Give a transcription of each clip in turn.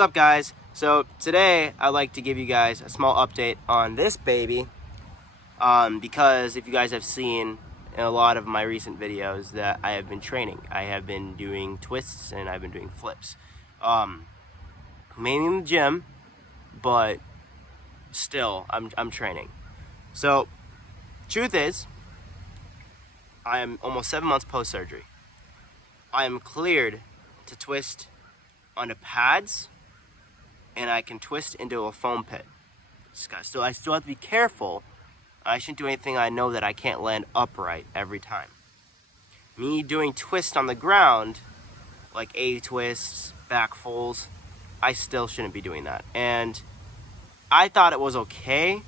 up, guys? So today I'd like to give you guys a small update on this baby, because if you guys have seen in a lot of my recent videos that I have been training. I have been doing twists and I've been doing flips, mainly in the gym, but still I'm training. So truth is, I am almost 7 months post-surgery. I am cleared to twist onto pads, and I can twist into a foam pit. I still have to be careful. I shouldn't do anything I know that I can't land upright every time. Me doing twists on the ground, like A twists, back folds, I still shouldn't be doing that. And I thought it was okay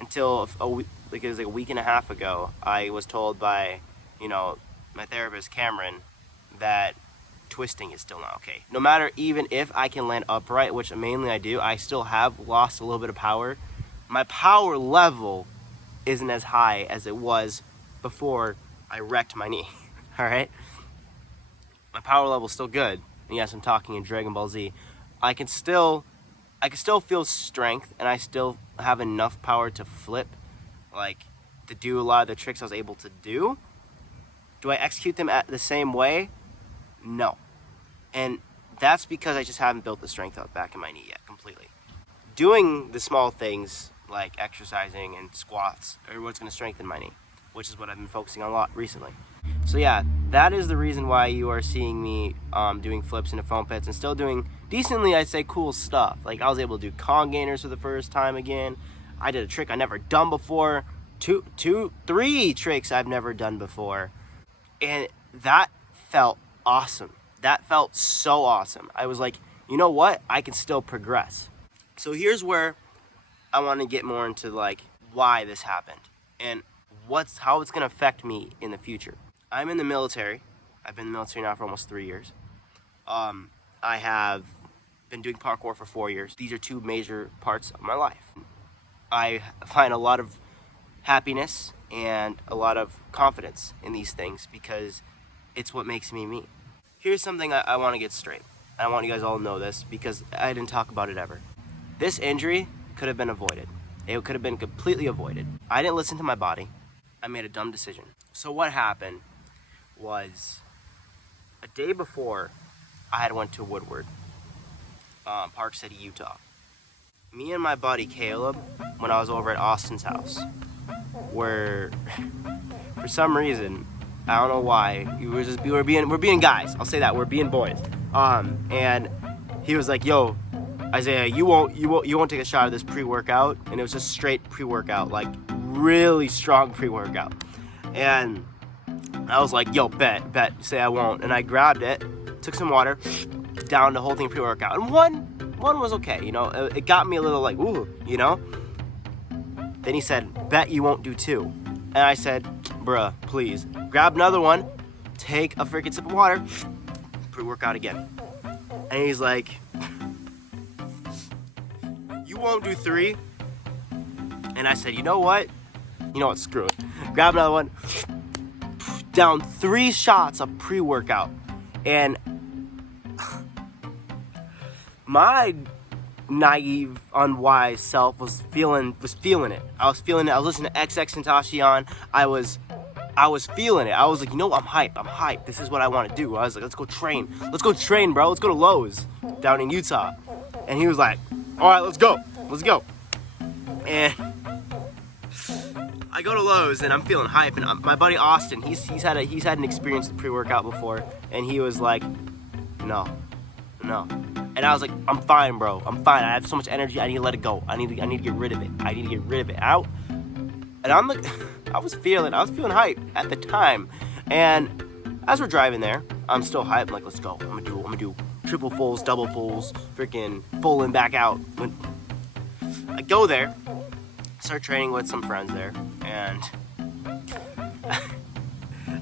until it was like a week and a half ago. I was told by, my therapist Cameron, that twisting is still not okay. No matter, even if I can land upright, which mainly I do, I still have lost a little bit of power. My power level isn't as high as it was before I wrecked my knee. All right, my power level's still good. And yes, I'm talking in Dragon Ball Z. I can still feel strength, and I still have enough power to flip, like to do a lot of the tricks I was able to do. Do I execute them at the same way? No. And that's because I just haven't built the strength up back in my knee yet completely. Doing the small things like exercising and squats are what's going to strengthen my knee, which is what I've been focusing on a lot recently. So yeah, that is the reason why you are seeing me doing flips into foam pits and still doing decently, I'd say, cool stuff. Like I was able to do Kong gainers for the first time again. I did a trick I never done before. Three tricks I've never done before. And that felt awesome. That felt so awesome. I was like, you know what? I can still progress. So here's where I want to get more into like why this happened and how it's going to affect me in the future. I'm in the military. I've been in the military now for almost 3 years. I have been doing parkour for 4 years. These are two major parts of my life. I find a lot of happiness and a lot of confidence in these things because it's what makes me me. Here's something I want to get straight. I want you guys all to know this because I didn't talk about it ever. This injury could have been avoided. It could have been completely avoided. I didn't listen to my body. I made a dumb decision. So what happened was a day before I had went to Woodward, Park City, Utah. Me and my buddy Caleb, when I was over at Austin's house, were, for some reason, I don't know why, we're being guys. I'll say that, we're being boys. And he was like, "Yo, Isaiah, you won't take a shot of this pre-workout," and it was just straight pre-workout, like really strong pre-workout. And I was like, "Yo, bet, say I won't." And I grabbed it, took some water, down the whole thing pre-workout, and one was okay, it got me a little like, ooh, Then he said, "Bet you won't do two." And I said, "Bruh, please." Grab another one, take a freaking sip of water, pre-workout again. And he's like, "You won't do three?" And I said, you know what, screw it. Grab another one, down 3 shots of pre-workout. And my naive, unwise self was feeling it. I was feeling it. I was listening to XXXTentacion. I was feeling it. I was like, I'm hype. This is what I want to do. I was like, let's go train, bro. Let's go to Lowe's down in Utah. And he was like, all right, let's go. And I go to Lowe's and I'm feeling hype. And my buddy Austin, he's had an experience with pre-workout before, and he was like, no. And I was like, I'm fine, bro. I'm fine. I have so much energy. I need to let it go. I need to get rid of it. Out. And I'm like, I was feeling hype at the time. And as we're driving there, I'm still hyped. I'm like, let's go. I'm gonna do triple fulls, double fulls, freaking full and back out. I go there, start training with some friends there, and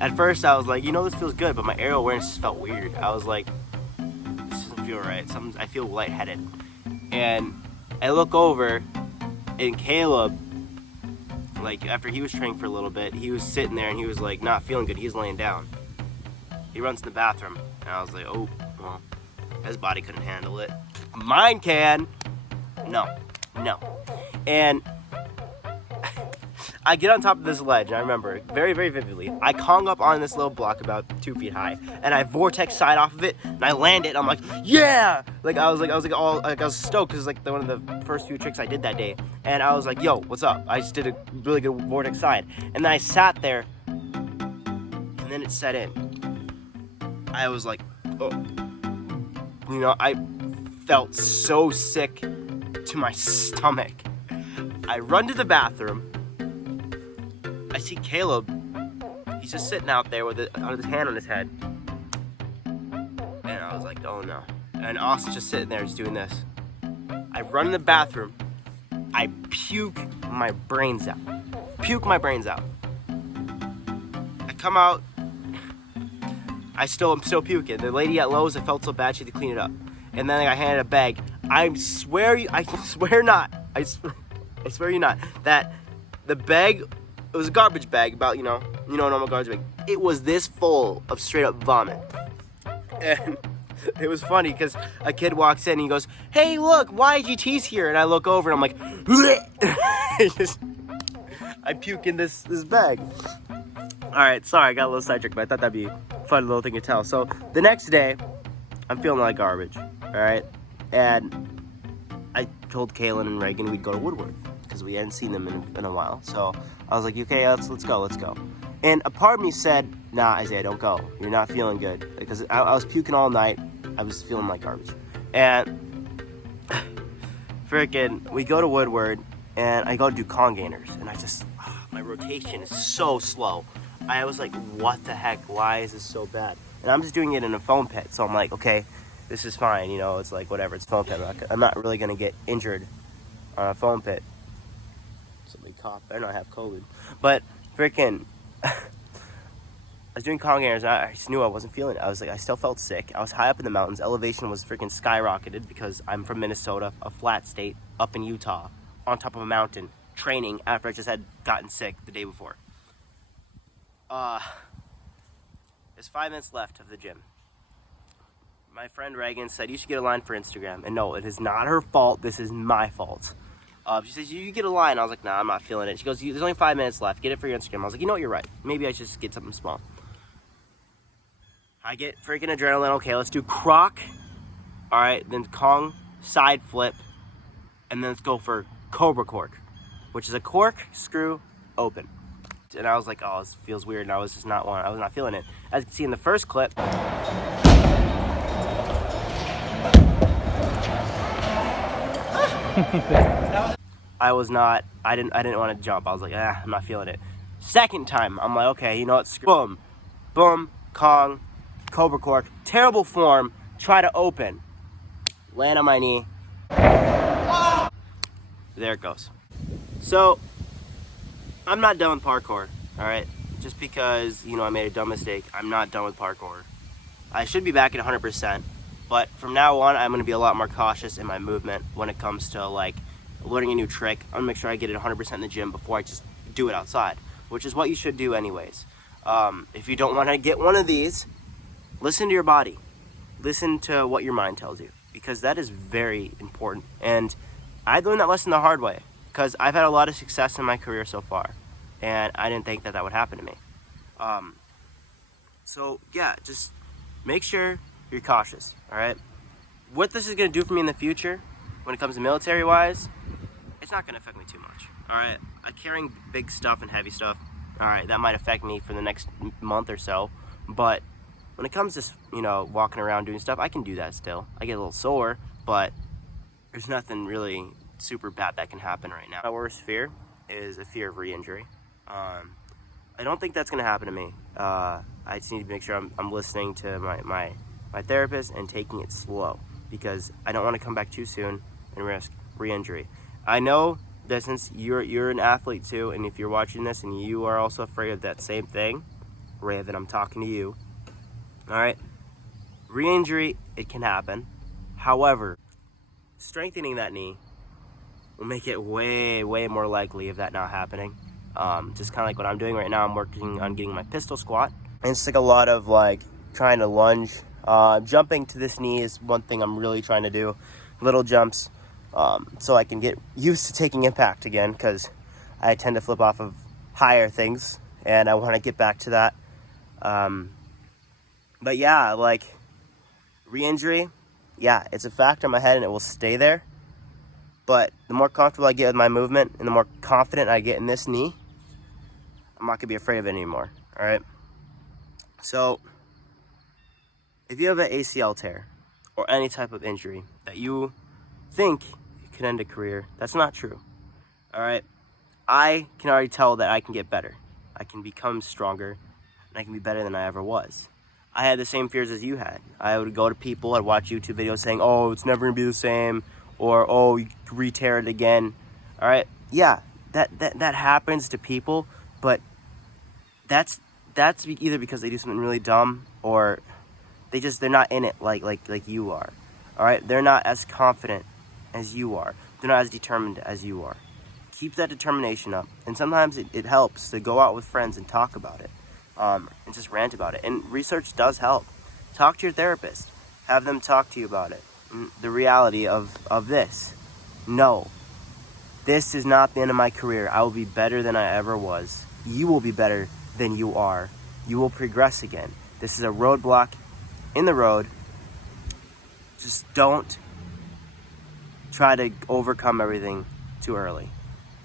at first I was like, this feels good, but my aerial awareness just felt weird. I was like, this doesn't feel right. I feel lightheaded. And I look over, and Caleb, like after he was training for a little bit, he was sitting there and he was like not feeling good. He was laying down. He runs to the bathroom, and I was like, oh, well, his body couldn't handle it. Mine can. No. And I get on top of this ledge, and I remember very, very vividly. I hung up on this little block about 2 feet high, and I vortex side off of it, and I land it, and I'm like, yeah! I was stoked, because it's one of the first few tricks I did that day. And I was like, yo, what's up? I just did a really good vortex side. And then I sat there, and then it set in. I was like, oh. I felt so sick to my stomach. I run to the bathroom. I see Caleb. He's just sitting out there with his hand on his head. And I was like, oh no. And Austin's just sitting there just doing this. I run in the bathroom. I puke my brains out. I come out. I'm still puking. The lady at Lowe's, I felt so bad she had to clean it up. And then I handed a bag. I swear you not, that the bag, it was a garbage bag, about, a normal garbage bag. It was this full of straight up vomit. And it was funny because a kid walks in and he goes, hey, look, YGT's here. And I look over and I'm like, I puke in this bag. All right, sorry, I got a little sidetracked, but I thought that'd be a fun little thing to tell. So the next day, I'm feeling like garbage, all right? And I told Kaylin and Reagan we'd go to Woodward because we hadn't seen them in a while. So I was like, okay, let's go. And a part of me said, nah, Isaiah, don't go. You're not feeling good. Because I was puking all night. I was feeling like garbage. And freaking, we go to Woodward, and I go to do Kong gainers. And my rotation is so slow. I was like, what the heck? Why is this so bad? And I'm just doing it in a foam pit. So I'm like, okay, this is fine. It's like, whatever, it's foam pit. I'm not really going to get injured on a foam pit. Somebody coughed. Better not have COVID. But freaking, I was doing Kong gainers, and I just knew I wasn't feeling it. I was like, I still felt sick. I was high up in the mountains. Elevation was freaking skyrocketed because I'm from Minnesota, a flat state, up in Utah, on top of a mountain, training after I just had gotten sick the day before. There's 5 minutes left of the gym. My friend Reagan said, you should get a line for Instagram. And no, it is not her fault. This is my fault. She says, you get a line. I was like, nah, I'm not feeling it. She goes, there's only 5 minutes left. Get it for your Instagram. I was like, you know what? You're right. Maybe I should just get something small. I get freaking adrenaline. Okay, let's do croc. All right, then Kong side flip. And then let's go for Cobra cork, which is a cork screw open. And I was like, oh, this feels weird. And I was not feeling it. As you can see in the first clip, I didn't want to jump. I was like, I'm not feeling it. Second time, I'm like, okay, you know what? Boom, boom, Kong, Cobra cork, terrible form. Try to open, land on my knee. There it goes. So I'm not done with parkour, all right? Just because, I made a dumb mistake, I'm not done with parkour. I should be back at 100%, but from now on, I'm gonna be a lot more cautious in my movement when it comes to learning a new trick. I'm gonna make sure I get it 100% in the gym before I just do it outside, which is what you should do anyways. If you don't wanna get one of these, listen to your body. Listen to what your mind tells you, because that is very important. And I learned that lesson the hard way, because I've had a lot of success in my career so far, and I didn't think that would happen to me. So yeah, just make sure you're cautious, all right? What this is gonna do for me in the future, when it comes to military-wise, it's not gonna affect me too much, all right? Carrying big stuff and heavy stuff, all right, that might affect me for the next month or so, but when it comes to, walking around doing stuff, I can do that still. I get a little sore, but there's nothing really super bad that can happen right now. My worst fear is a fear of re-injury. I don't think that's gonna happen to me. I just need to make sure I'm listening to my therapist and taking it slow, because I don't want to come back too soon and risk re-injury. I know that since you're an athlete too, and if you're watching this and you are also afraid of that same thing, Raven, I'm talking to you. All right, re-injury, it can happen. However, strengthening that knee will make it way, way more likely of that not happening. Just kind of like what I'm doing right now. I'm working on getting my pistol squat. And it's a lot of trying to lunge. Jumping to this knee is one thing I'm really trying to do. little jumps, so I can get used to taking impact again, because I tend to flip off of higher things, and I want to get back to that. But yeah, like, re-injury, yeah, it's a factor in my head and it will stay there. But the more comfortable I get with my movement and the more confident I get in this knee, I'm not gonna be afraid of it anymore, all right? So, if you have an ACL tear or any type of injury that you think could end a career, that's not true, all right? I can already tell that I can get better. I can become stronger, and I can be better than I ever was. I had the same fears as you had. I would go to people, I'd watch YouTube videos saying, oh, it's never gonna be the same, or, oh, you re-tear it again, all right? Yeah, that happens to people, but that's either because they do something really dumb, or they're not in it like you are, all right? They're not as confident as you are. They're not as determined as you are. Keep that determination up, and sometimes it helps to go out with friends and talk about it, and just rant about it. And research does help. Talk to your therapist. Have them talk to you about it. And the reality of this. No, this is not the end of my career. I will be better than I ever was. You will be better than you are. You will progress again. This is a roadblock in the road. Just don't try to overcome everything too early.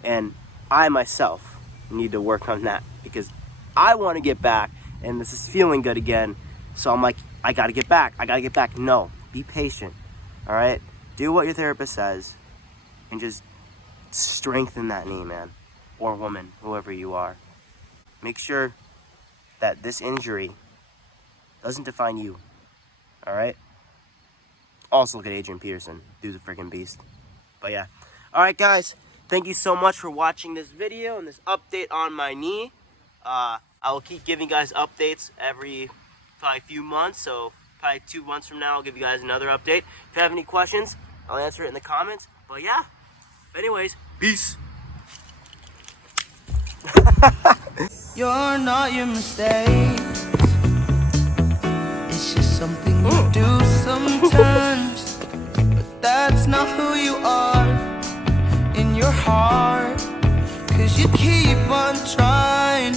And I myself need to work on that, because I want to get back, and this is feeling good again. So I'm like, I got to get back. I got to get back. No, be patient. All right? Do what your therapist says and just strengthen that knee, man, or woman, whoever you are. Make sure that this injury doesn't define you. All right? Also, look at Adrian Peterson. Dude's a freaking beast. But yeah. All right, guys. Thank you so much for watching this video and this update on my knee. I will keep giving you guys updates every probably few months. So probably 2 months from now, I'll give you guys another update. If you have any questions, I'll answer it in the comments. But yeah. Anyways, peace. You're not your mistakes. It's just something you do sometimes. But that's not who you are in your heart. 'Cause you keep on trying.